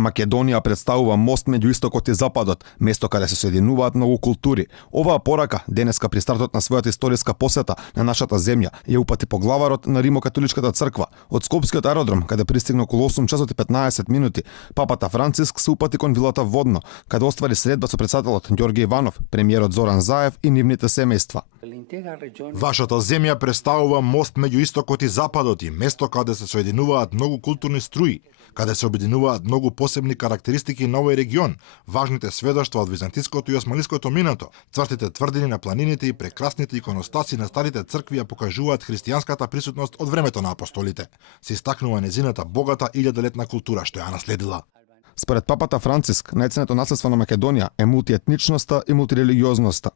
Македонија представува мост меѓу истокот и западот, место каде се соединуваат многу култури. Оваа порака, денеска при стартот на својата историска посета на нашата земја, ја упати поглаварот на Римокатоличката црква. Од Скопскиот аеродром, каде пристигна околу 8 часот и 15 минути, папата Франциск се упати кон вилата Водно, каде оствари средба со претседателот Ѓорѓе Иванов, премиерот Зоран Заев и нивните семејства. Вашата земја представува мост меѓу истокот и западот и место каде се соединуваат многу културни струи, каде се обединуваат многу посебни карактеристики на овој регион, важните сведоштва од византиското и османиското минато, цртите тврдини на планините и прекрасните иконостаси на старите цркви ја покажуваат христијанската присутност од времето на апостолите. Се истакнува незината богата 1000-летна култура што ја наследила. Според папата Франциск, најценето наследство на Македонија е мултиетничноста и мултирелигиозноста.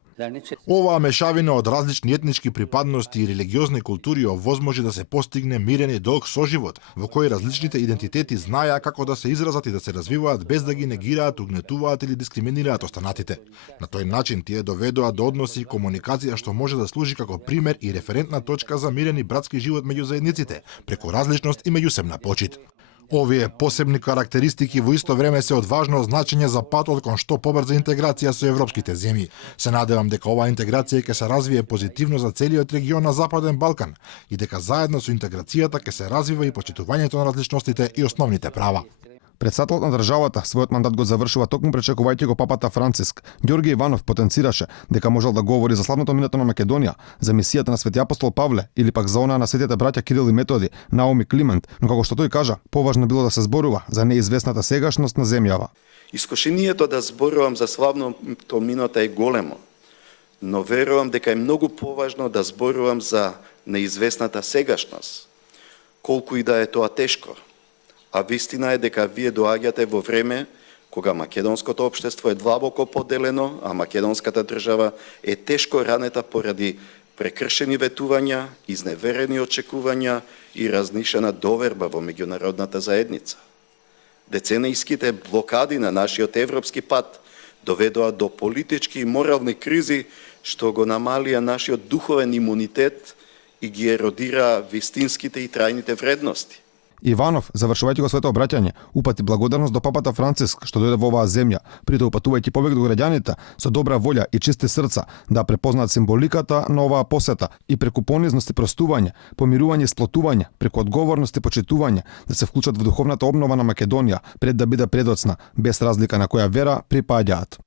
Оваа мешавина од различни етнички припадности и религиозни култури овозможи да се постигне мирен и долг соживот, во кој различните идентитети знаеа како да се изразат и да се развиваат без да ги негираат, угнетуваат или дискриминираат останатите. На тој начин тие доведоа до односи и комуникација што може да служи како пример и референтна точка за мирен и братски живот меѓу заедниците, преку различност и меѓусебна почит. Овие посебни карактеристики во исто време се од важно значење за патот кон што побрза интеграција со европските земји. Се надевам дека оваа интеграција ќе се развие позитивно за целиот регион на Западен Балкан и дека заедно со интеграцијата ќе се развива и почитувањето на различностите и основните права. Председателот на државата својот мандат го завршува токму пречекувајќи го папата Франциск. Ѓорѓе Иванов потенцираше дека можел да говори за славното минато на Македонија, за мисијата на свети апостол Павле или пак за онаа на светите браќа Кирил и Методи, Наоми Климент, но како што тој кажа, поважно било да се зборува за неизвестната сегашност на земјава. Искушението да зборувам за славното минато е големо, но верувам дека е многу поважно да зборувам за неизвестната сегашност, колку и да е тоа тешко. А вистина е дека вие доаѓате во време кога македонското општество е длабоко поделено, а македонската држава е тешко ранета поради прекршени ветувања, изневерени очекувања и разнишена доверба во меѓународната заедница. Децениските блокади на нашиот европски пат доведоа до политички и морални кризи што го намалија нашиот духовен имунитет и ги еродира вистинските и трајните вредности. Иванов, завршувајќи го своето обраќање, упати благодарност до папата Франциск што дојде во оваа земја, притоа упатувајќи повеќе до граѓаните со добра волја и чисти срца да препознаат символиката на оваа посета и преку понизност и простување, помирување и сплотување, преку одговорност и почитување да се вклучат во духовната обнова на Македонија пред да биде предоцна, без разлика на која вера припаѓаат.